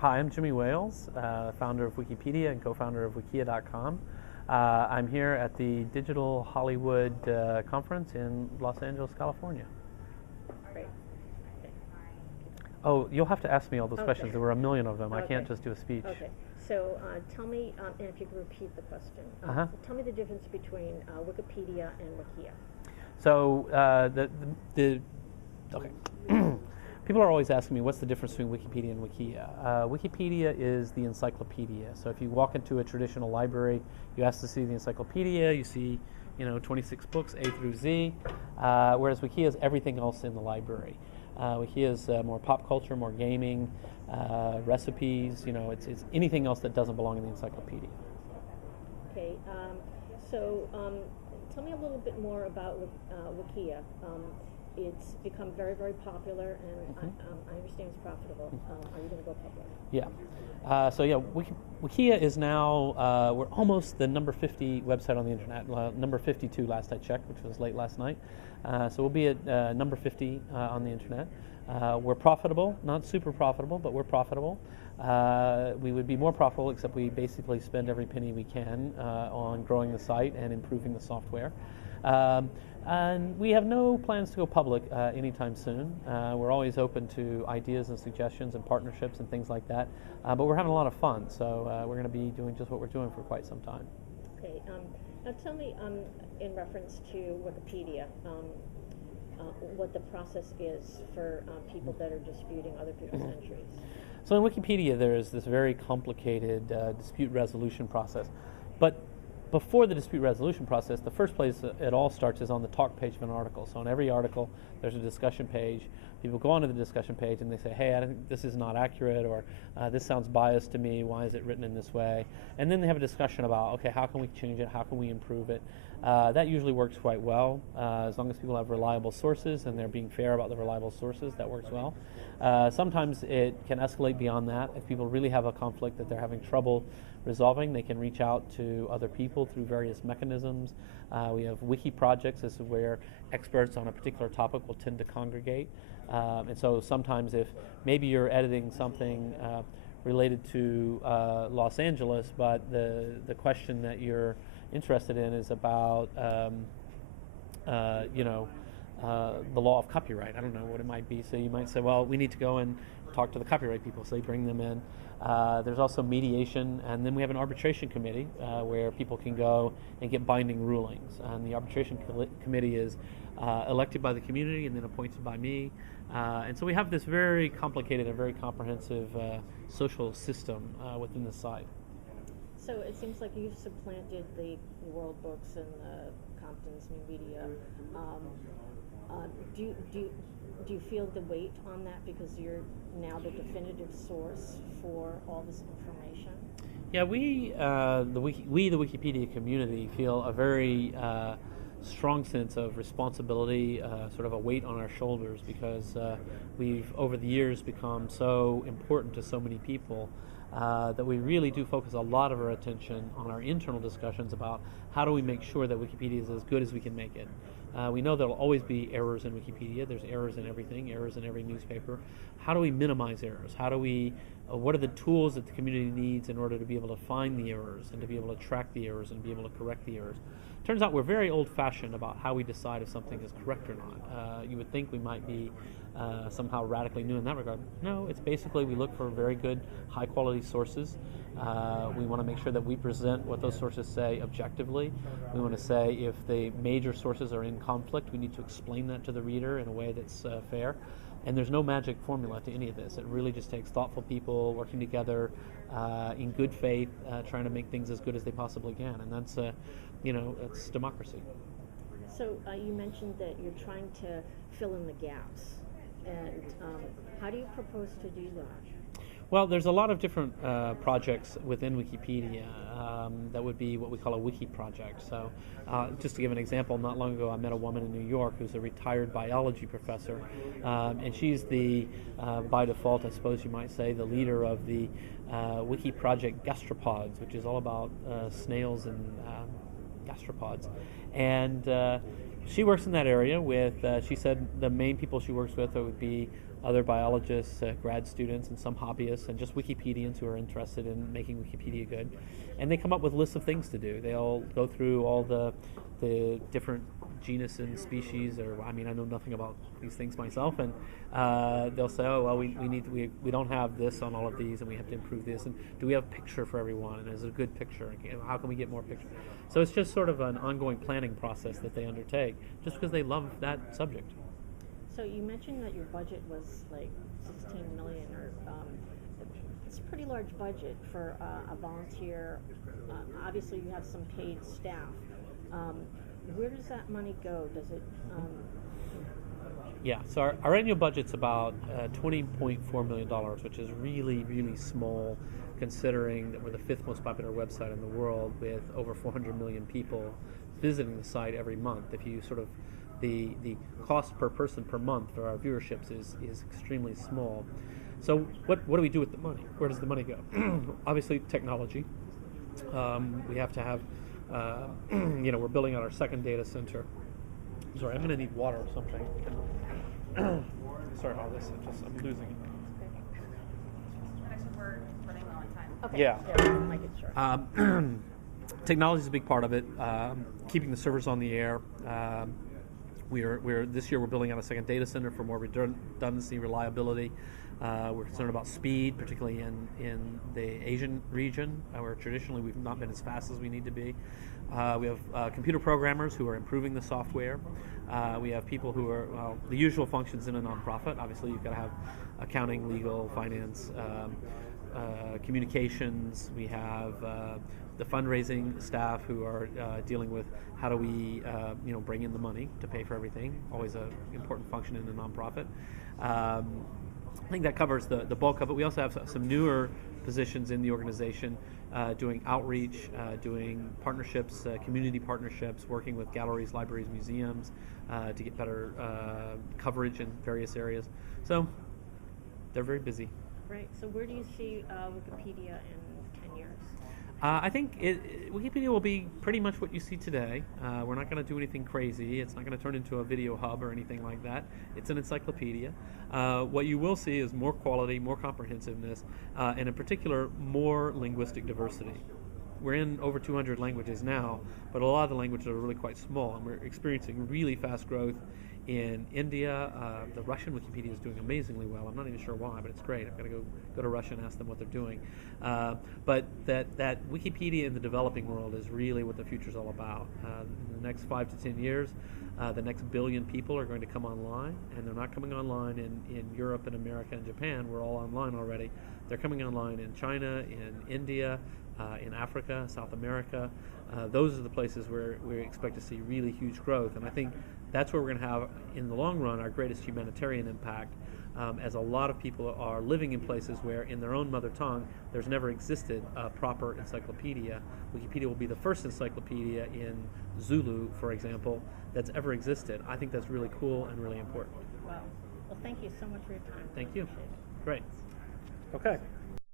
Hi, I'm Jimmy Wales, founder of Wikipedia and co-founder of wikia.com. I'm here at the Digital Hollywood Conference in Los Angeles, California. Great. Oh, you'll have to ask me all those Okay. questions. There were a million of them. I Okay. can't just do a speech. Okay. So tell me, and if you could repeat the question, tell me the difference between Wikipedia and Wikia. So okay. People are always asking me what's the difference between Wikipedia and Wikia. Wikipedia is the encyclopedia. So if you walk into a traditional library, you ask to see the encyclopedia, you see 26 books, A through Z, whereas Wikia is everything else in the library. Wikia is more pop culture, more gaming, recipes, it's anything else that doesn't belong in the encyclopedia. Okay, so tell me a little bit more about Wikia. It's become very, very popular, and I understand it's profitable. Are you going to go public? Yeah. Wikia is now, we're almost the number 50 website on the internet, number 52 last I checked, which was late last night. So we'll be at number 50 on the internet. We're profitable, not super profitable, but we're profitable. We would be more profitable, except we basically spend every penny we can on growing the site and improving the software. And we have no plans to go public anytime soon. We're always open to ideas and suggestions and partnerships and things like that. But we're having a lot of fun, so we're going to be doing just what we're doing for quite some time. Okay. Now tell me, in reference to Wikipedia, what the process is for people that are disputing other people's entries. So in Wikipedia, there is this very complicated dispute resolution process. But before the dispute resolution process, the first place it all starts is on the talk page of an article. So in every article, there's a discussion page. People go onto the discussion page and they say, hey, I think this is not accurate, or this sounds biased to me. Why is it written in this way? And then they have a discussion about, okay, how can we change it? How can we improve it? That usually works quite well. As long as people have reliable sources and they're being fair about the reliable sources, that works well. Sometimes it can escalate beyond that. If people really have a conflict that they're having trouble resolving, they can reach out to other people through various mechanisms. We have wiki projects. This is where experts on a particular topic will tend to congregate. And so sometimes if maybe you're editing something related to Los Angeles, but the question that you're interested in is about the law of copyright. I don't know what it might be. So you might say, well, we need to go and talk to the copyright people. So they bring them in. There's also mediation, and then we have an arbitration committee where people can go and get binding rulings. And the arbitration committee is elected by the community and then appointed by me. And so we have this very complicated and very comprehensive social system within the site. So it seems like you've supplanted the World Books and Compton's New Media. Do you feel the weight on that because you're now the definitive source for all this information? Yeah, the Wikipedia community feel a very strong sense of responsibility, sort of a weight on our shoulders, because we've over the years become so important to so many people that we really do focus a lot of our attention on our internal discussions about how do we make sure that Wikipedia is as good as we can make it. We know there will always be errors in Wikipedia. There's errors in everything, errors in every newspaper. How do we minimize errors? What are the tools that the community needs in order to be able to find the errors and to be able to track the errors and be able to correct the errors? Turns out we're very old-fashioned about how we decide if something is correct or not. You would think we might be somehow radically new in that regard. No, it's basically we look for very good, high-quality sources. We want to make sure that we present what those sources say objectively. We want to say if the major sources are in conflict, we need to explain that to the reader in a way that's fair. And there's no magic formula to any of this. It really just takes thoughtful people working together in good faith, trying to make things as good as they possibly can. And that's, that's democracy. So you mentioned that you're trying to fill in the gaps. And how do you propose to do that? Well, there's a lot of different projects within Wikipedia that would be what we call a wiki project. So just to give an example, not long ago I met a woman in New York who's a retired biology professor, and she's by default, I suppose you might say, the leader of the wiki project Gastropods, which is all about snails and gastropods. And she works in that area with, she said the main people she works with would be other biologists, grad students, and some hobbyists, and just Wikipedians who are interested in making Wikipedia good. And they come up with lists of things to do. They'll go through all the different genus and species, or I mean, I know nothing about these things myself, and they'll say, oh, well, we don't have this on all of these, and we have to improve this, and do we have a picture for everyone, and is it a good picture, and how can we get more pictures? So it's just sort of an ongoing planning process that they undertake, just because they love that subject. So you mentioned that your budget was like 16 million, or it's a pretty large budget for a volunteer. Obviously, you have some paid staff. Where does that money go? Does it? Yeah, so our annual budget's about $20.4 million, which is really, really small, considering that we're the 5th most popular website in the world with over 400 million people visiting the site every month. If you sort of the cost per person per month for our viewerships is extremely small. So what do we do with the money? Where does the money go? Obviously, technology. We have to have, we're building out our second data center. Sorry, I'm going to need water or something. Sorry about this. I'm losing it. Actually, we're running low on time. Okay. Yeah. I'll make it short. Technology is a big part of it. Keeping the servers on the air. We're this year we're building out a second data center for more redundancy, reliability. We're concerned about speed, particularly in the Asian region, where traditionally we've not been as fast as we need to be. We have computer programmers who are improving the software. We have people who are, the usual functions in a nonprofit. Obviously, you've got to have accounting, legal, finance, communications. We have the fundraising staff who are dealing with how do we bring in the money to pay for everything. Always an important function in a nonprofit. I think that covers the bulk of it. We also have some newer positions in the organization doing outreach, doing partnerships, community partnerships, working with galleries, libraries, museums to get better coverage in various areas. So they're very busy. Right. So where do you see Wikipedia in 10 years? I think Wikipedia will be pretty much what you see today. We're not going to do anything crazy. It's not going to turn into a video hub or anything like that. It's an encyclopedia. What you will see is more quality, more comprehensiveness, and in particular, more linguistic diversity. We're in over 200 languages now, but a lot of the languages are really quite small, and we're experiencing really fast growth in India. The Russian Wikipedia is doing amazingly well. I'm not even sure why, but it's great. I've got to go to Russia and ask them what they're doing. But that Wikipedia in the developing world is really what the future is all about. In the next 5 to 10 years, the next billion people are going to come online, and they're not coming online in Europe and America and Japan. We're all online already. They're coming online in China, in India, in Africa, South America. Those are the places where we expect to see really huge growth, and I think that's where we're going to have, in the long run, our greatest humanitarian impact, as a lot of people are living in places where, in their own mother tongue, there's never existed a proper encyclopedia. Wikipedia will be the first encyclopedia in Zulu, for example, that's ever existed. I think that's really cool and really important. Wow. Well, thank you so much for your time. Thank you. Appreciate it. Great. Okay.